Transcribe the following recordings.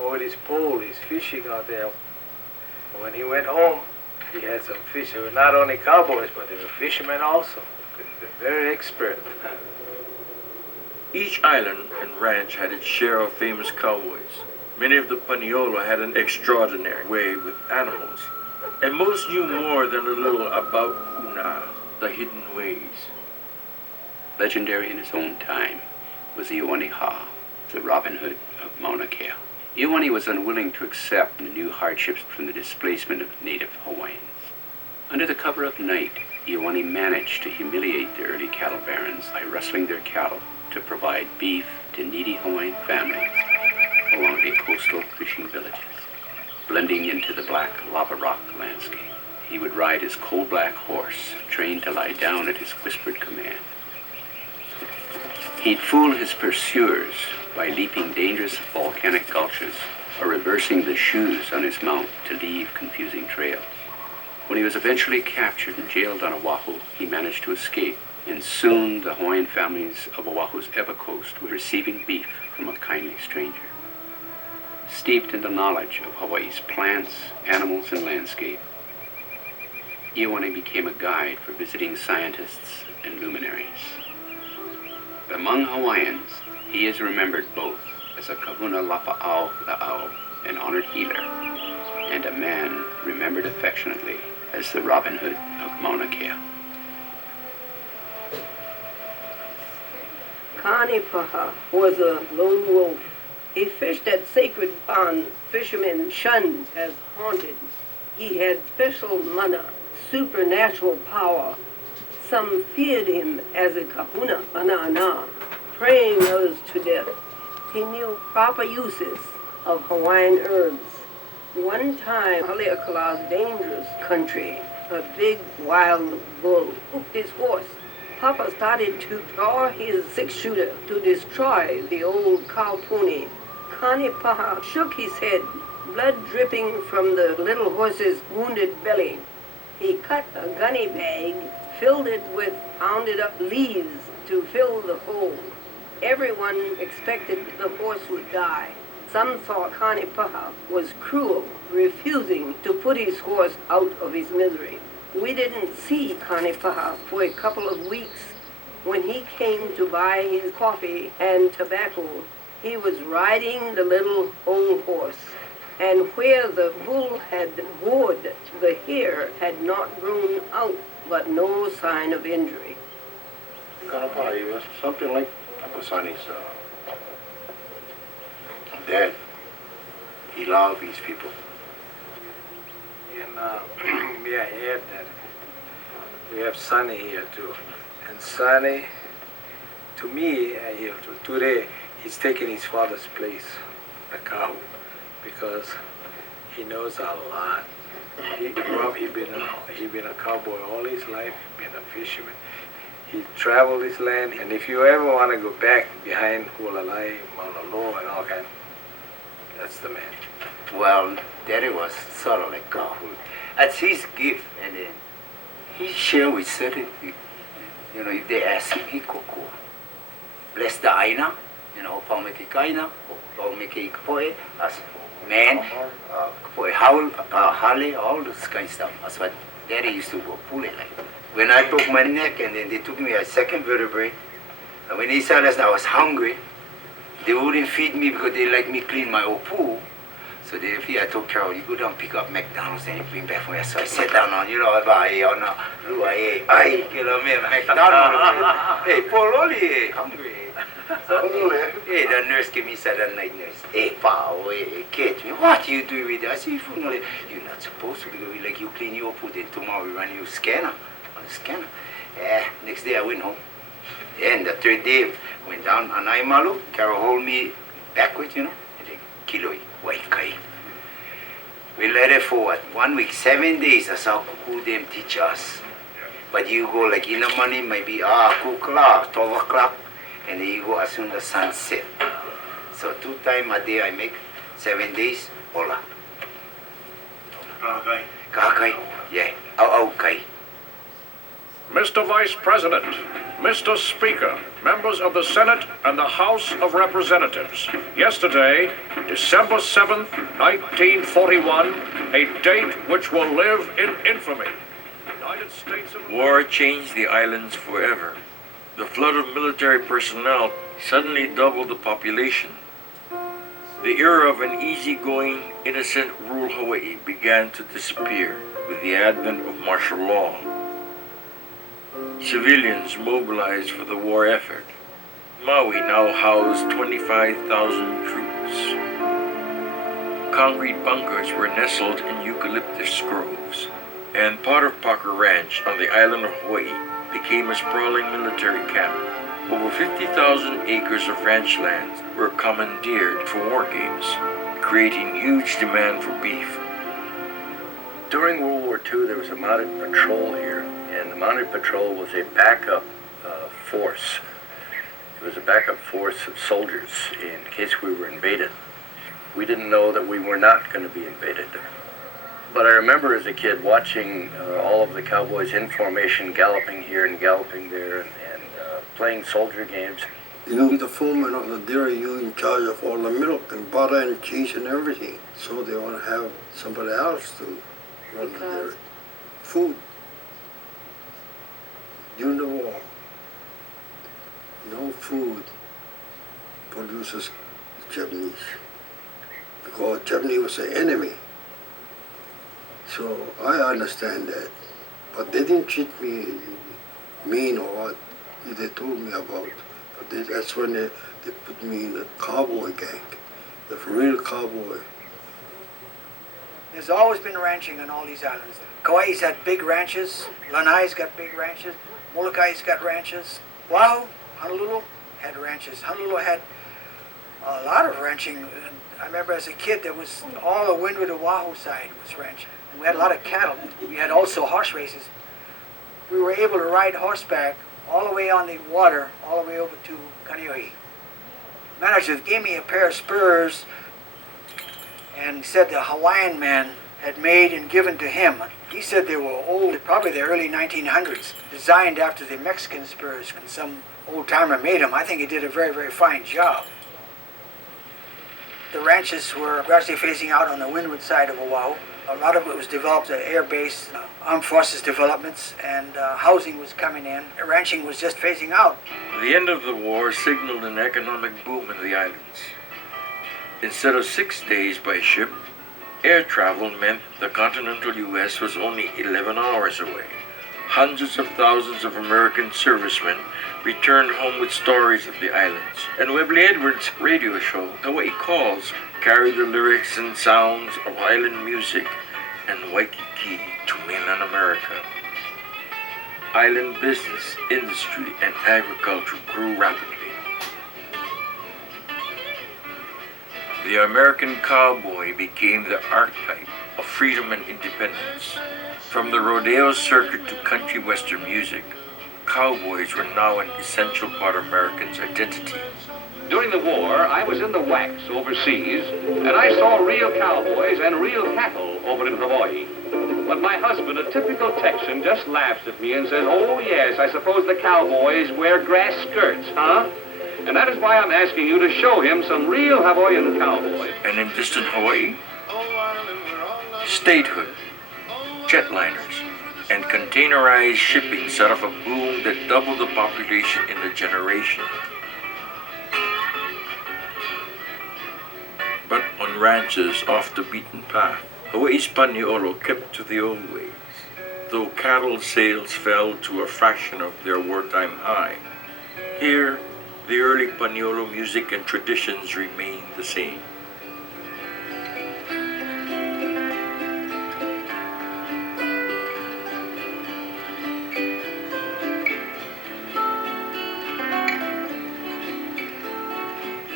with his pole. He's fishing out there. When he went home, he had some fish. They were not only cowboys, but they were fishermen also. Very expert. Each island and ranch had its share of famous cowboys. Many of the Paniolo had an extraordinary way with animals, and most knew more than a little about Kuna, the hidden ways. Legendary in his own time was Iwani Ha, the Robin Hood of Mauna Kea. Iwani was unwilling to accept the new hardships from the displacement of native Hawaiians. Under the cover of night, Iwani managed to humiliate the early cattle barons by rustling their cattle to provide beef to needy Hawaiian families along the coastal fishing villages. Blending into the black lava rock landscape, he would ride his coal-black horse, trained to lie down at his whispered command. He'd fool his pursuers by leaping dangerous volcanic gulches or reversing the shoes on his mount to leave confusing trails. When he was eventually captured and jailed on Oahu, he managed to escape, and soon the Hawaiian families of Oahu's Ewa Coast were receiving beef from a kindly stranger. Steeped in the knowledge of Hawaii's plants, animals, and landscape, Iwani became a guide for visiting scientists and luminaries. Among Hawaiians, he is remembered both as a kahuna lapa'au la'au, an honored healer, and a man remembered affectionately as the Robin Hood of Mauna Kea. Kanipaha was a lone wolf. He fished at sacred ponds fishermen shunned as haunted. He had special mana, supernatural power. Some feared him as a kahuna ana, praying others to death. He knew proper uses of Hawaiian herbs. One time, Haleakala's dangerous country, a big wild bull hooked his horse. Papa started to draw his six-shooter to destroy the old cow pony. Kanipaha shook his head, blood dripping from the little horse's wounded belly. He cut a gunny bag, filled it with pounded up leaves to fill the hole. Everyone expected the horse would die. Some thought Kanipaha was cruel, refusing to put his horse out of his misery. We didn't see Kanipaha for a couple of weeks. When he came to buy his coffee and tobacco, he was riding the little old horse. And where the bull had gored, the hair had not grown out, but no sign of injury. Kanipaha was something like Apasani's dad. He loved his people. And yeah, he had that. We have Sonny here too. And Sonny, to me, today, he's taking his father's place, the cow, because he knows a lot. He grew up, he been a cowboy all his life, been a fisherman. He traveled this land, and if you ever want to go back behind Hualalai, Mauna Loa, and all kind, that's the man. Well, Daddy was sort of like God. That's his gift, and then he shared with certain people. You know, if they ask him, he could go. Bless the aina, you know, paumeke kaina, paumeke kapoe, as man, kapoe hale, all this kind of stuff. That's what Daddy used to go pull it like. When I broke my neck and then they took me a second vertebrae, and when they saw that I was hungry, they wouldn't feed me because they like me clean my opu. So they, I told Carol, you go down pick up McDonald's and you bring back for me. So I sat down on, you know, on McDonald's. Hey, Paul, only hungry. So, hey, the nurse gave me said that night nurse. Hey, Pa, hey, kid, what you do with that? I said, you're not supposed to because we like you clean your food and tomorrow we run you scanner on the scanner. Yeah, next day I went home. And the third day went down on Aimalu. Carol hold me backwards, you know, and then kiloi. Waikai. We let it for 1 week, 7 days. That's how Kuku them teach us. But you go like in the morning, maybe 2 o'clock, 12 o'clock, and then you go as soon as the sun set. So 2 times a day I make 7 days. Hola. Kakai. Yeah. Au kai. Mr. Vice President, Mr. Speaker, members of the Senate and the House of Representatives. Yesterday, December 7th, 1941, a date which will live in infamy. United States of War changed the islands forever. The flood of military personnel suddenly doubled the population. The era of an easygoing, innocent rural Hawaii began to disappear with the advent of martial law. Civilians mobilized for the war effort. Maui now housed 25,000 troops. Concrete bunkers were nestled in eucalyptus groves, and Potter Parker Ranch on the island of Hawaii became a sprawling military camp. Over 50,000 acres of ranch lands were commandeered for war games, creating huge demand for beef. During World War II, there was a mounted patrol here, and the mounted patrol was a backup force. It was a backup force of soldiers in case we were invaded. We didn't know that we were not going to be invaded. But I remember as a kid watching all of the Cowboys in formation, galloping here and galloping there, and playing soldier games. You know, the foreman of the dairy, you in charge of all the milk and butter and cheese and everything. So they want to have somebody else to run the dairy. Food. During the war, no food produces Japanese, because Japanese was the enemy. So I understand that, but they didn't treat me mean or what they told me about. But that's when they put me in a cowboy gang, the real cowboy. There's always been ranching on all these islands. Kauai's had big ranches, Lanai's got big ranches, Molokai's got ranches. Oahu, Honolulu had ranches. Honolulu had a lot of ranching. I remember as a kid, there was all the Windward Oahu side was ranching. And we had a lot of cattle. We had also horse races. We were able to ride horseback all the way on the water, all the way over to Kaneohe. Manager gave me a pair of spurs and said the Hawaiian man had made and given to him. He said they were old, probably the early 1900s, designed after the Mexican spurs. Some old timer made them. I think he did a very, very fine job. The ranches were gradually phasing out on the windward side of Oahu. A lot of it was developed at air base, armed forces developments, and housing was coming in. Ranching was just phasing out. The end of the war signaled an economic boom in the islands. Instead of 6 days by ship, air travel meant the continental U.S. was only 11 hours away. Hundreds of thousands of American servicemen returned home with stories of the islands. And Webley Edwards' radio show, Hawaii Calls, carried the lyrics and sounds of island music and Waikiki to mainland America. Island business, industry, and agriculture grew rapidly. The American cowboy became the archetype of freedom and independence. From the rodeo circuit to country western music, cowboys were now an essential part of Americans' identity. During the war, I was in the wax overseas, and I saw real cowboys and real cattle over in Hawaii. But my husband, a typical Texan, just laughs at me and says, "Oh yes, I suppose the cowboys wear grass skirts, huh?" And that is why I'm asking you to show him some real Hawaiian cowboys. And in distant Hawaii, statehood, jetliners, and containerized shipping set off a boom that doubled the population in a generation. But on ranches off the beaten path, Hawaii's Paniolo kept to the old ways, though cattle sales fell to a fraction of their wartime high. Here, the early Paniolo music and traditions remained the same.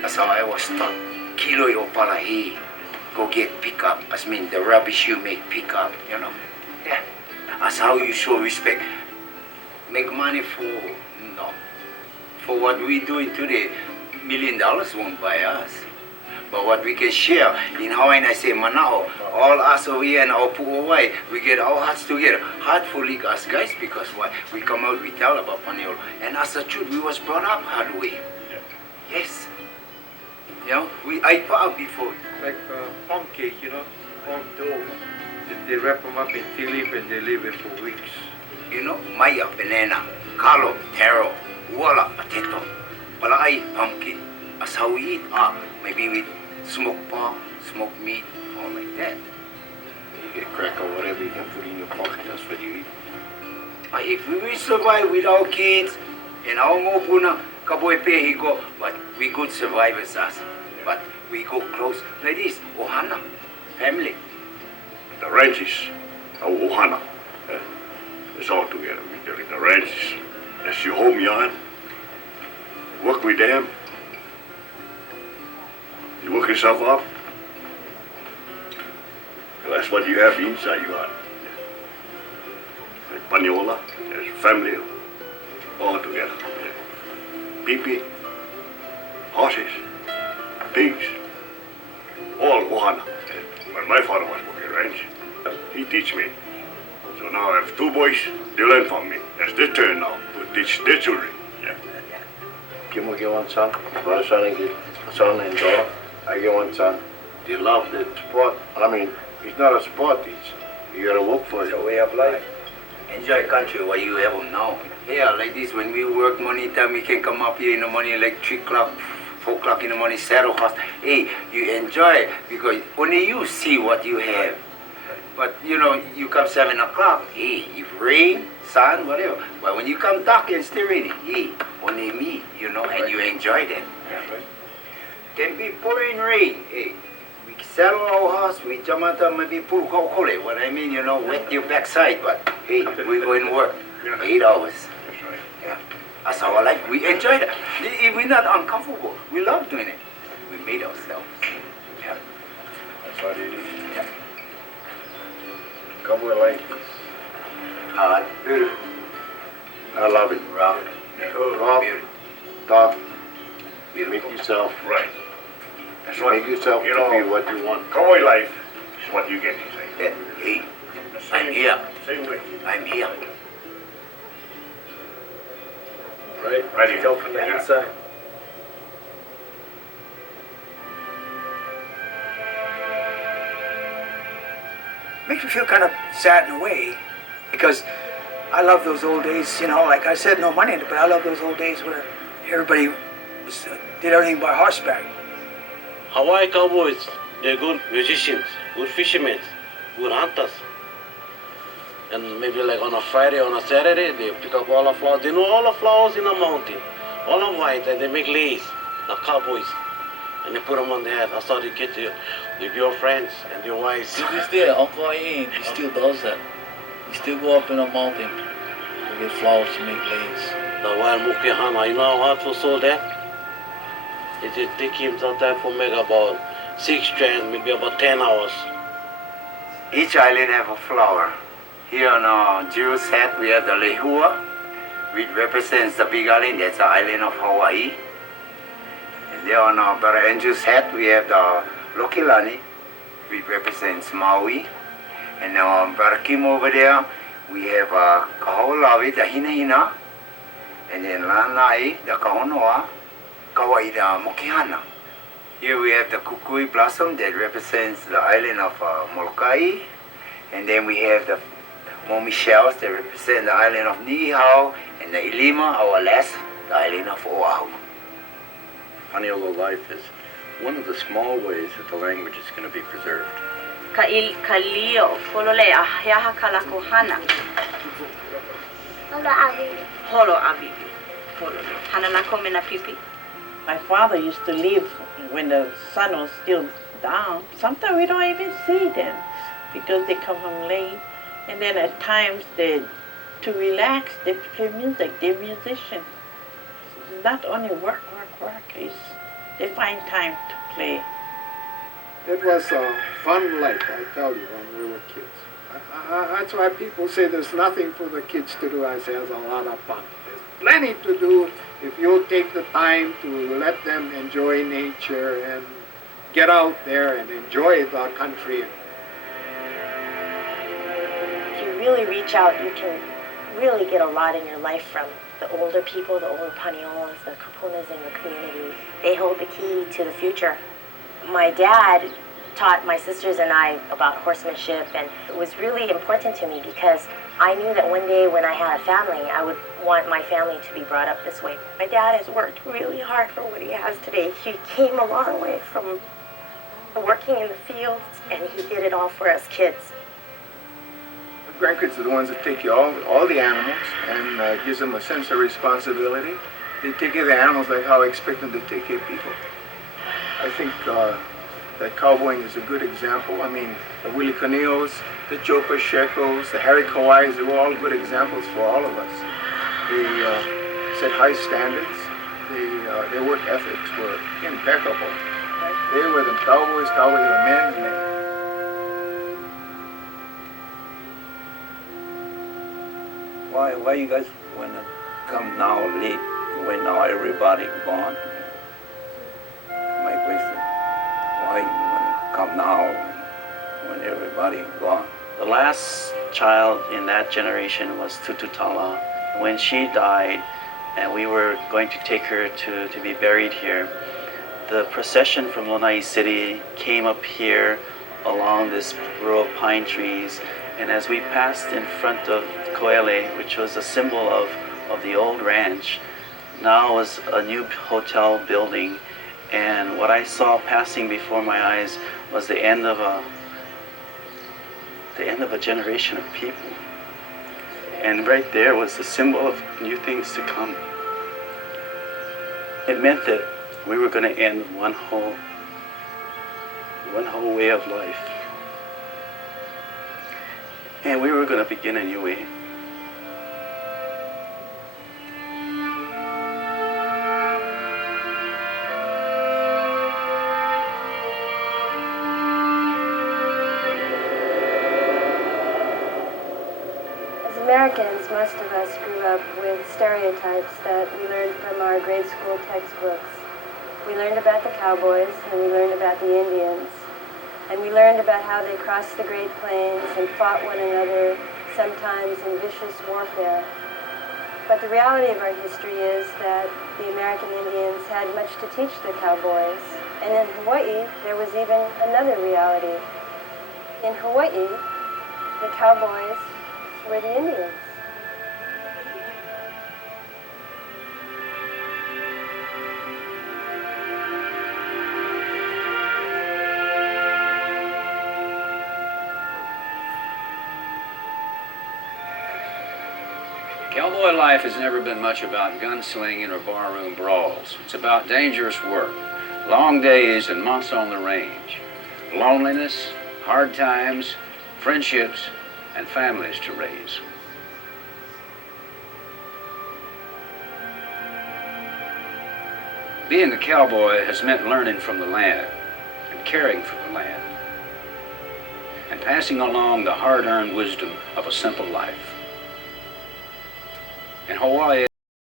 That's how I was taught. Kiloi o palahi. Go get pickup. I mean the rubbish you make pick up, you know. Yeah. That's how you show respect. Make money for no. For what we doing today, $1 million won't buy us. But what we can share in Hawaiian, I say manaho. All us over here and our pu'awai, we get our hearts together. Heartfully us guys, because why? We come out, we tell about Paniolo. And as a truth, we was brought up hard way. Yes. You know, I put before. Like palm cake, you know, palm dough. They wrap them up in tea leaf and they leave it for weeks. You know, maya, banana, kalo, taro, wala, potato. Palai, pumpkin. That's how we eat. Maybe with smoked pork, smoked meat, or like that. You get crack or whatever you can put in your pocket, that's what you eat. If we will survive with our kids and our mopuna, kaboy pe he go, but we good survivors us. But we go close like this, ohana, family. The ranches, our ohana, it's all together. We're in the ranches. That's your home yard. Work with them. You work yourself up. And that's what you have inside your heart. Like Paniola, there's family, all together. Pipi, horses, pigs, all ohana. When my father was working ranch, he teach me. So now I have two boys, they learn from me. It's their turn now to teach their children. Yeah. Kim will get one son, my son and get a son and daughter. I get one son. They love the sport. I mean, it's not a sport, you gotta work for it. It's a way of life. Enjoy country while you have them now. Yeah, like this, when we work money time, we can come up here in the morning like 3 o'clock, 4 o'clock in the morning, saddle horse. Hey, you enjoy it because only you see what you have. But you know, you come 7 o'clock, hey, if rain, sun, whatever. But when you come dark and still raining, hey, only me, you know, and you enjoy that. Can be pouring rain, hey. We saddle our horse, we jump out and maybe pull what I mean, you know, wet your backside, but hey, we go and work 8 hours. That's right. Yeah. That's our life. We enjoy that. We're not uncomfortable. We love doing it. We made ourselves. Yeah. That's what it is. Yeah. Cowboy life is Hard. beautiful. I love it. Rough. Rough, Beautiful. tough. You make yourself, Right. That's you make yourself you to know, be what you want. Cowboy life is what you get inside. Yeah. Hey, I'm here. Same way. I'm here. Right? Right here. Tell from the Yeah. inside. Makes me feel kind of sad in a way, because I love those old days, you know, like I said, no money in it, but I love those old days where everybody was, did everything by horseback. Hawaii Cowboys, they're good musicians, good fishermen, good hunters. And maybe like on a Friday, on a Saturday, they pick up all the flowers. They know all the flowers in the mountain, all of white, and they make lace, the cowboys. And they put them on their head. That's how they get to with your friends and your wives. To this day, Uncle Ian, he still does that. He still go up in a mountain to get flowers to make lace. The wild mukihana, you know how hard to sew that? It take him sometimes for make about 6 strands, maybe about 10 hours. Each island have a flower. Here on Jill's hat, we have the lehua, which represents the big island. That's the island of Hawaii. And there on Brother Andrew's hat, we have the Lokilani, which represents Maui. And on Brother Kim over there, we have Kaho'olawe, the Hina Hina. And then Lanai, the Kahonoa, Kauai, the Mokihana. Here we have the Kukui blossom that represents the island of Molokai. And then we have the Momi shells that represent the island of Niihau. And the Ilima, our last, the island of Oahu. Paniolo life is one of the small ways that the language is going to be preserved. Kalio, polole ahiaha kalakuhana. Holo avivi. Holo avivi. Polole. Hananako mena pipi. My father used to leave when the sun was still down. Sometimes we don't even see them because they come home late. And then at times to relax, they play music. They're musicians. Not only work. They find time to play. It was a fun life, I tell you, when we were kids. That's why people say there's nothing for the kids to do. I say there's a lot of fun. There's plenty to do if you take the time to let them enjoy nature and get out there and enjoy our country. If you really reach out, you can really get a lot in your life from the older people, the older Paniolas, the Kapunas in the community. They hold the key to the future. My dad taught my sisters and I about horsemanship, and it was really important to me because I knew that one day when I had a family, I would want my family to be brought up this way. My dad has worked really hard for what he has today. He came a long way from working in the fields, and he did it all for us kids. Grandkids are the ones that take care of all the animals and gives them a sense of responsibility. They take care of the animals like how I expect them to take care of people. I think that cowboying is a good example. I mean, the Willie Canillos, the Joe Pachecos, the Harry Kawais, they were all good examples for all of us. They set high standards. Their work ethics were impeccable. They were the cowboys. Cowboys were men's men. Why you guys want to come now late when now everybody gone? My question, why you want to come now when everybody gone? The last child in that generation was Tututala. When she died and we were going to take her to be buried here, the procession from Lanai City came up here along this row of pine trees, and as we passed in front of Koele, which was a symbol of the old ranch, now was a new hotel building, and what I saw passing before my eyes was the end of a generation of people. And right there was the symbol of new things to come. It meant that we were going to end one whole way of life. And we were going to begin a new way. As Americans, most of us grew up with stereotypes that we learned from our grade school textbooks. We learned about the Cowboys, and we learned about the Indians. And we learned about how they crossed the Great Plains and fought one another, sometimes in vicious warfare. But the reality of our history is that the American Indians had much to teach the Cowboys. And in Hawaii, there was even another reality. In Hawaii, the Cowboys were the Indians. Cowboy life has never been much about gunslinging or barroom brawls. It's about dangerous work, long days and months on the range, loneliness, hard times, friendships, and families to raise. Being a cowboy has meant learning from the land and caring for the land and passing along the hard-earned wisdom of a simple life. In Hawaii,